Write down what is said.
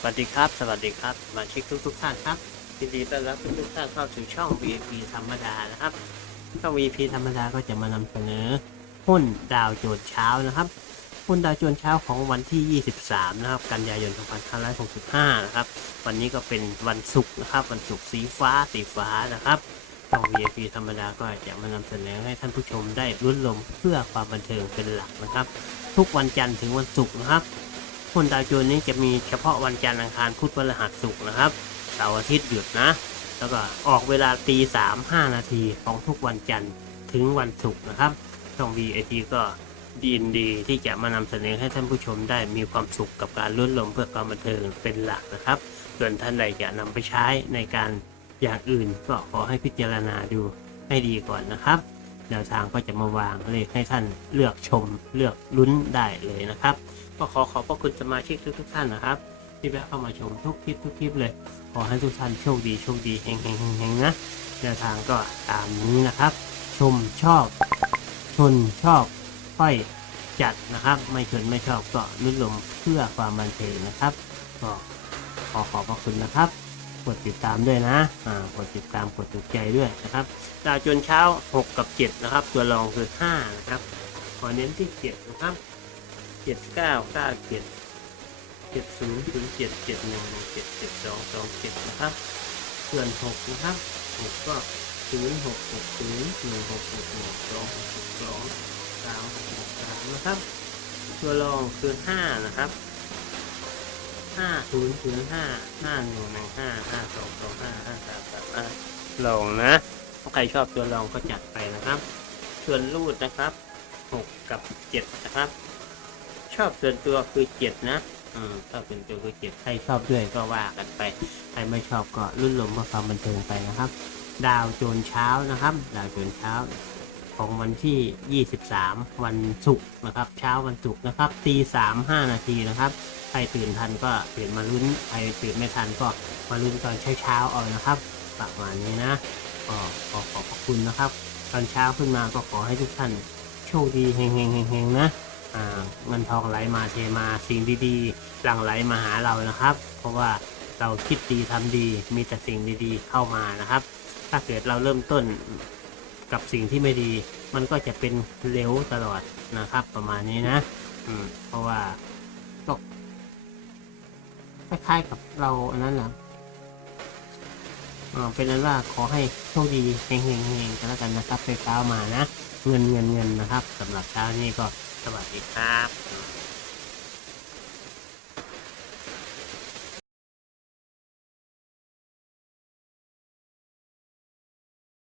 สวัสดีครับ สวัสดีครับสมาชิกทุกทุกๆท่านครับยินดีต้อนรับทุกทุกๆท่านเข้าสู่ช่อง VIP ธรรมดานะครับ ช่อง VIP ธรรมดาก็จะมานำเสนอ หุ้นดาวโจนส์เช้านะครับ หุ้นดาวโจนส์เช้าของวันที่ 23 นะครับ กันยายน 2565 นะครับ วันนี้ก็เป็นวันศุกร์นะครับ วันศุกร์สีฟ้าสีฟ้านะครับช่อง VIP ธรรมดาก็จะมานำเสนอให้ท่านผู้ชมได้รุ่นลมเพื่อความบันเทิงเป็นหลักนะครับ ทุกวันจันทร์ถึงวันศุกร์นะครับ หุ้นดาวโจนส์นี้จะมีเฉพาะวันจันทร์อังคารพุธพฤหัสศุกร์นะครับเสาร์อาทิตย์หยุดนะ แล้วก็ออกเวลาตีสามห้านาทีของทุกวันจันทร์ถึงวันศุกร์นะครับช่อง VAT ก็ดีนดีที่จะมานำเสนอให้ท่านผู้ชมได้มีความสุขกับการลุ้นลมเพื่อความบันเทิงเป็นหลักนะครับ ส่วนท่านใดจะนำไปใช้ในการอย่างอื่นก็ขอให้พิจารณาดูให้ดีก่อนนะครับ แนวทางก็จะมาวางเลขให้ท่านเลือกชมเลือกลุ้นได้เลยนะครับ ก็ขอขอบพระคุณสมาชิกทุกทท่านนะครับ ที่แวะเข้ามาชมทุกคลิปทุกคลิปเลย ขอให้ทุกท่านโชคดีโชคดีเฮงเฮงเฮงเฮงนะแนวทางก็ตามนี้นะครับ ชมชอบ ชนชอบค่อยจัดนะครับ ไม่ชนไม่ชอบก็ลุ้นลมเพื่อความบันเทิงนะครับก็ขอขอบพระคุณนะครับ กดติดตามด้วยนะอ่ากดติดตามกดถูกใจด้วยนะครับดาวจนเช้า 6 กับ 7 นะครับ ตัวรองคือ 5 นะครับขอเน้นที่ 7 นะครับเจ็ดเก้าเก้าเจ็ดเจ็ดศูนย์ศูนย์เจ็ดเจ็ดหนึ่งเจ็ดเจ็ดสองสองเจ็ดนะครับ ส่วนหกนะครับหกก็ศูนย์หกหกศูนย์หนึ่งหกหกหนึ่งสองหกสองสาหกหกสานะครับ ตัวรองคือห้านะครับ ห้าศูนย์ศูนย์ห้าห้าหนึ่งหนึ่งห้าห้าสองสองห้าห้าสามสามห้าลองนะถ้าใครชอบตัวรองก็จัดไปนะครับ ส่วนรูดนะครับหกกับเจ็ดนะครับ ชอบส่วนตัวคือเจ็ดนะอืมชอบส่วนตัวคือเจ็ดใครชอบด้วยก็ว่ากันไป ใครไม่ชอบก็รุ่นลมเพื่อความบันเทิงไปนะครับ ดาวโจนเช้านะครับ ดาวโจนเช้า ของวันที่ 23 วันศุกร์นะครับ เช้าวันศุกร์นะครับตีสามห้านาทีนะครับ ใครตื่นทันก็ตื่นมาลุ้น ใครตื่นไม่ทันก็มาลุ้นตอนเช้าๆเอานะครับประมาณนี้นะก็ขอขอบพระคุณนะครับ ตอนเช้าขึ้นมาก็ขอให้ทุกท่านโชคดีเฮงๆๆๆนะอ่าเงินทองไหลมาเทมาสิ่งดีๆ หลั่งไหลมาหาเรานะครับ เพราะว่าเราคิดดีทำดีมีแต่สิ่งดีๆเข้ามานะครับ ถ้าเกิดเราเริ่มต้น กับสิ่งที่ไม่ดี มันก็จะเป็นเร็วตลอดนะครับ ประมาณนี้นะ อืม เพราะว่าก็คล้ายๆกับเราอันนั้นแหละอ่าเป็นนั้นว่าขอให้โชคดีเฮงๆๆกันแล้วกันนะครับไปเช้ามานะ เงินเงินเงินนะครับสำหรับเช้านี้ก็สวัสดีครับ